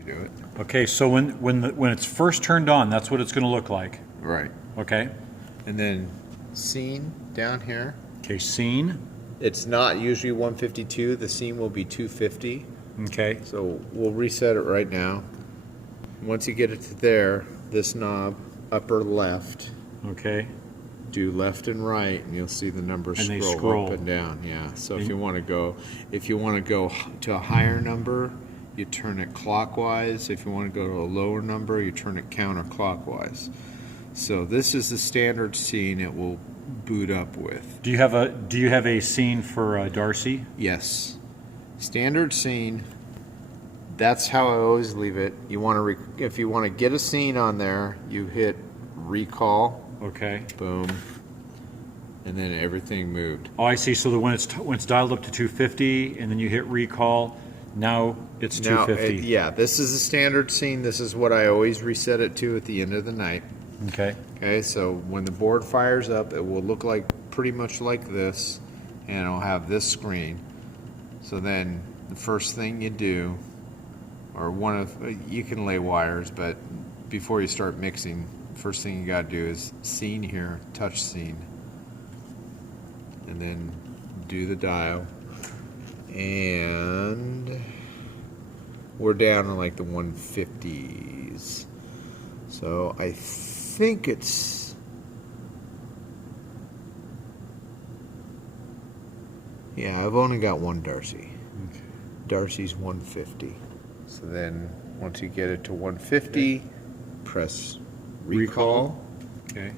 to do it. Okay, so when it's first turned on, that's what it's going to look like. Right. Okay. And then scene down here. Okay, scene. It's not usually 152. The scene will be 250. Okay. So we'll reset it right now. Once you get it to there, this knob, upper left, Okay. do left and right, and you'll see the numbers And they scroll scroll. up and down. Yeah. So if you want to go to a higher number, you turn it clockwise. If you want to go to a lower number, you turn it counterclockwise. So this is the standard scene it will boot up with. Do you have a scene for Darcy? Yes. Standard scene. That's how I always leave it. You want to if you want to get a scene on there, you hit recall. Okay. Boom. And then everything moved. Oh, I see. So when it's dialed up to 250, and then you hit recall, now it's 250. Yeah, this is a standard scene. This is what I always reset it to at the end of the night. Okay. Okay, so when the board fires up, it will look like pretty much like this, and it'll have this screen. So then the first thing you do, or you can lay wires, but before you start mixing, first thing you got to do is scene here, touch scene, and then do the dial. And we're down in like the 150s. So I think it's, yeah, I've only got one Darcy. Okay. Darcy's 150. So then once you get it to 150, press recall. Okay.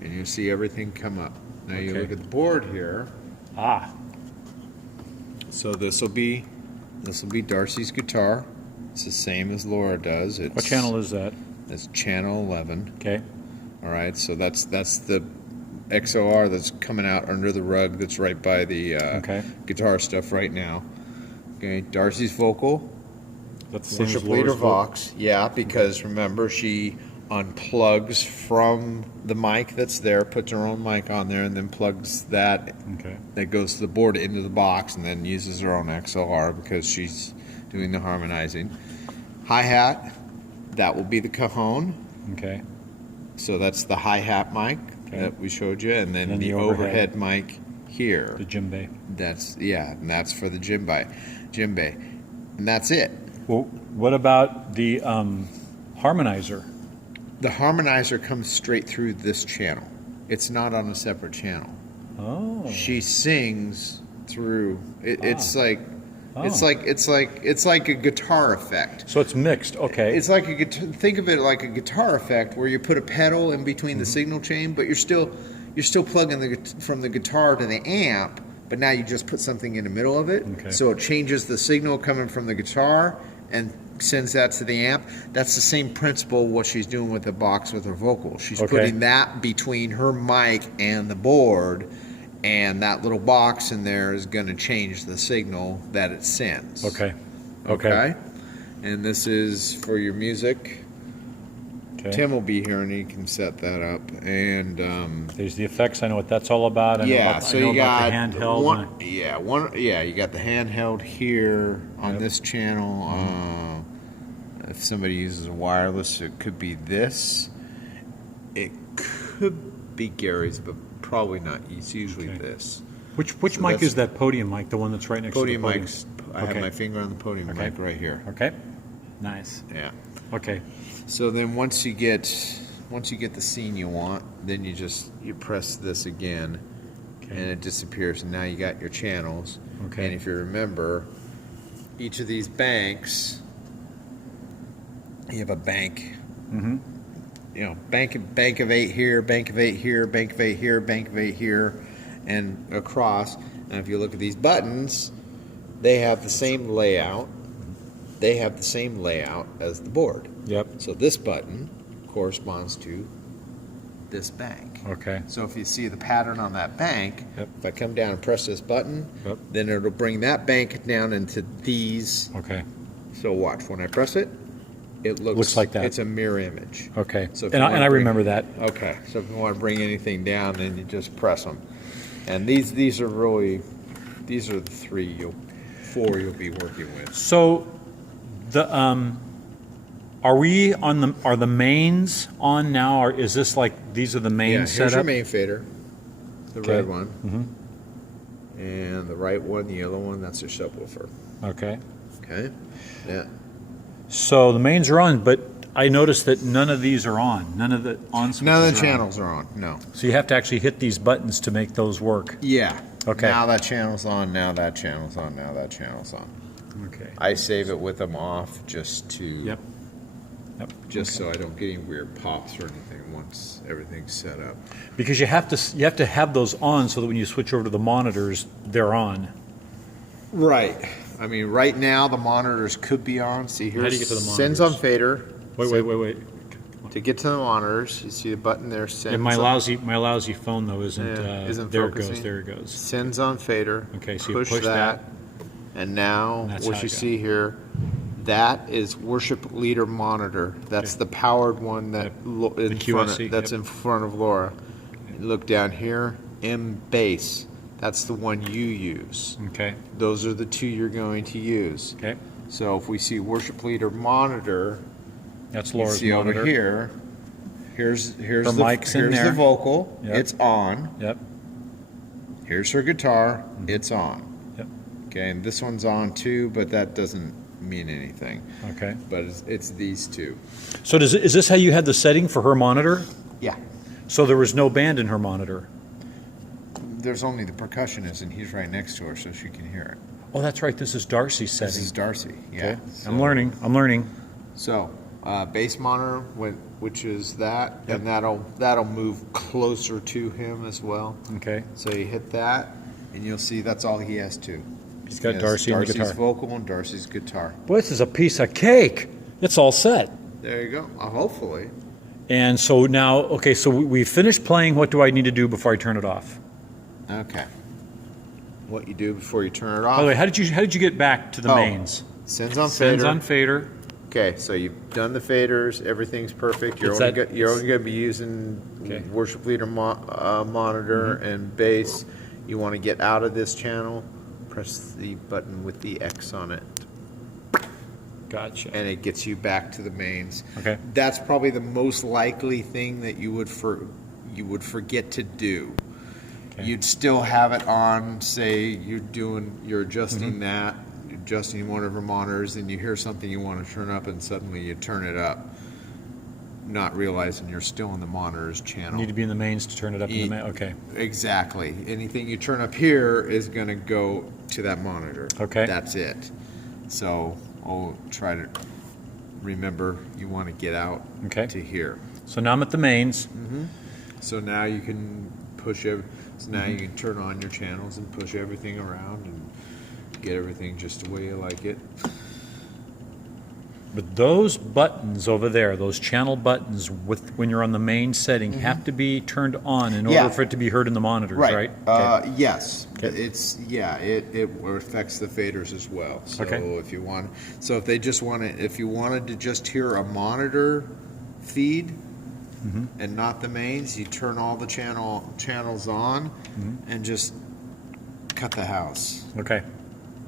And you'll see everything come up. Now you Okay. look at the board here. Ah. So this will be Darcy's guitar. It's the same as Laura does. What channel is that? It's channel 11. Okay. All right, so that's the XOR that's coming out under the rug that's right by the guitar stuff right now. Okay, Darcy's vocal. That's the same Worship as leader Laura's vocal? Vox. Yeah, because remember she unplugs from the mic that's there, puts her own mic on there, and then plugs that that goes to the board into the box, and then uses her own XLR because she's doing the harmonizing. Hi-hat, that will be the cajon. Okay. So that's the hi-hat mic that we showed you, and then the overhead mic here. The djembe. And that's for the djembe, and that's it. Well, what about the harmonizer? The harmonizer comes straight through this channel. It's not on a separate channel. Oh. She sings through. It's like a guitar effect. So it's mixed. Okay. It's like think of it like a guitar effect where you put a pedal in between the signal chain, but you're still plugging from the guitar to the amp. But now you just put something in the middle of it, so it changes the signal coming from the guitar and sends that to the amp. That's the same principle what she's doing with the box with her vocal. She's putting that between her mic and the board, and that little box in there is going to change the signal that it sends. Okay. And this is for your music. Tim will be here and he can set that up. And there's the effects. I know what that's all about. So you got the handheld. You got the handheld here on this channel. If somebody uses a wireless, it could be this. It could be Gary's, but probably not. It's usually this. Which mic is that podium mic? The one that's right next to the podium? I have my finger on the podium mic right here. Okay. Nice. Yeah. Okay. So then once you get the scene you want, then you press this again, and it disappears. And now you got your channels. Okay. And if you remember, each of these banks, you have a bank. Mm-hmm. You know, bank of 8 here, bank of 8 here, bank of 8 here, bank of 8 here, and across. And if you look at these buttons, they have the same layout. They have the same layout as the board. Yep. So this button corresponds to this bank. Okay. So if you see the pattern on that bank, if I come down and press this button, then it'll bring that bank down into these. Okay. So watch, when I press it, it looks like that. It's a mirror image. Okay. So and I remember that. Okay. So if you want to bring anything down, then you just press them. And these are the 4 you'll be working with. So the are we on are the mains on now, or is this like, these are the mains set here's your up? main fader, the Okay. red one. And the right one, the yellow one, that's your subwoofer. Okay. Okay? Yeah. So the mains are on, but I noticed that none of these are on. None of the on switches None of the are on. channels are on, no. So you have to actually hit these buttons to make those work. Yeah. Okay. Now that channel's on, now that channel's on, now that channel's on. Okay. I save it with them off just to, Yep. Yep. just so I don't get any weird pops or anything once everything's set up. Because you have to have those on so that when you switch over to the monitors, they're on. Right. I mean, right now the monitors could be on. See, here's How do you get to the sends monitors? on fader. Wait. To get to the monitors, you see the button there. Sends And my on, lousy phone though isn't. isn't there focusing. it goes. There it goes. Sends on fader. Okay, so you push that. and now And that's what how you it goes. see here, that is worship leader monitor. That's Okay. the powered one that in front QSC, of, that's yep. in front of Laura. Look down here, M bass. That's the one you use. Okay. Those are the two you're going to use. Okay. So if we see worship leader monitor, That's you Laura's see monitor. over here. Here's Her the mic's in here's there. the vocal. Yep. It's on. Yep. Here's her guitar. It's on. Yep. Okay, and this one's on too, but that doesn't mean anything. Okay. But it's these two. So is this how you had the setting for her monitor? Yeah. So there was no band in her monitor. There's only the percussionist, and he's right next to her, so she can hear it. Oh, that's right. This is Darcy's setting. This is Darcy. Yeah. Okay. So- I'm learning. So, bass monitor, which is that, Yep. and that'll move closer to him as well. Okay. So you hit that, and you'll see that's all he has to. He's got He has Darcy and the Darcy's guitar. vocal and Darcy's guitar. Boy, this is a piece of cake. It's all set. There you go. Hopefully. And so now, okay, so we finished playing. What do I need to do before I turn it off? Okay. What you do before you turn it off? By the way, how did you get back to the mains? Sends on Sends fader. on fader. Okay, so you've done the faders. Everything's perfect. You're It's only that- you're only going to be using Okay. worship leader monitor and bass. You want to get out of this channel. Press the button with the X on it, Gotcha. and it gets you back to the mains. Okay. That's probably the most likely thing that you would forget to do. Okay. You'd still have it on. Say you're adjusting that, adjusting one of her monitors, and you hear something you want to turn up, and suddenly you turn it up, not realizing you're still in the monitors channel. Need to be in the mains to turn it up in the main. Okay. Exactly. Anything you turn up here is going to go to that monitor. Okay. That's it. So try to remember you want to get out Okay. to here. So now I'm at the mains. So now you can so now you can turn on your channels and push everything around and get everything just the way you like it. But those buttons over there, those channel buttons, when you're on the main setting, have to be turned on in order Yeah. for it to be heard in the monitors, right? Okay. Yes. Okay. It affects the faders as well. So Okay. if you wanted to just hear a monitor feed and not the mains, you turn all the channels on and just cut the house, Okay.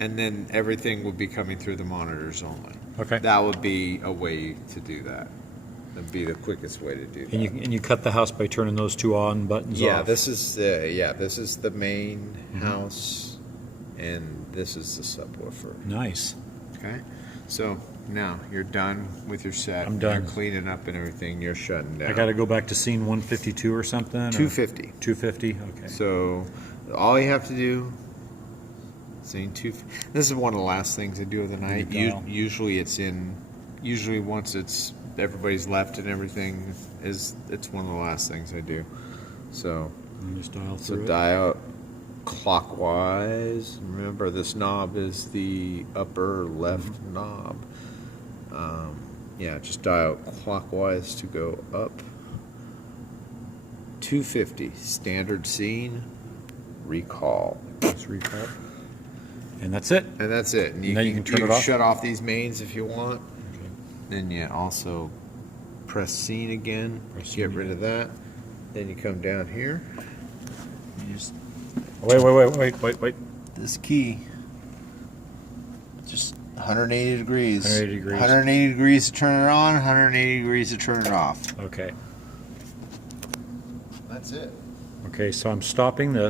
and then everything would be coming through the monitors only. Okay. That would be a way to do that. That'd be the quickest way to do that. And you cut the house by turning those two on buttons off. This is the main house, and this is the subwoofer. Nice. Okay, so now you're done with your set. I'm done. You're cleaning up and everything. You're shutting down. I got to go back to scene 152 or something. or- 250. 250. Okay. So all you have to do. Scene 2. This is one of the last things I do of the night. dial. Usually once everybody's left and everything it's one of the last things I do. So. And just dial So through it. dial clockwise. Remember, this knob is the upper left knob. Just dial clockwise to go up. 250, standard scene, recall. Just recall. And that's it. And that's it. And Now you can turn it off? shut off these mains if you want. Okay. Then you also press scene again, Press get scene rid of that. Then you come down here. You just Wait. this key, just 180 degrees. 180 degrees. 180 degrees to turn it on, 180 degrees to turn it off. Okay. That's it. Okay, so I'm stopping this.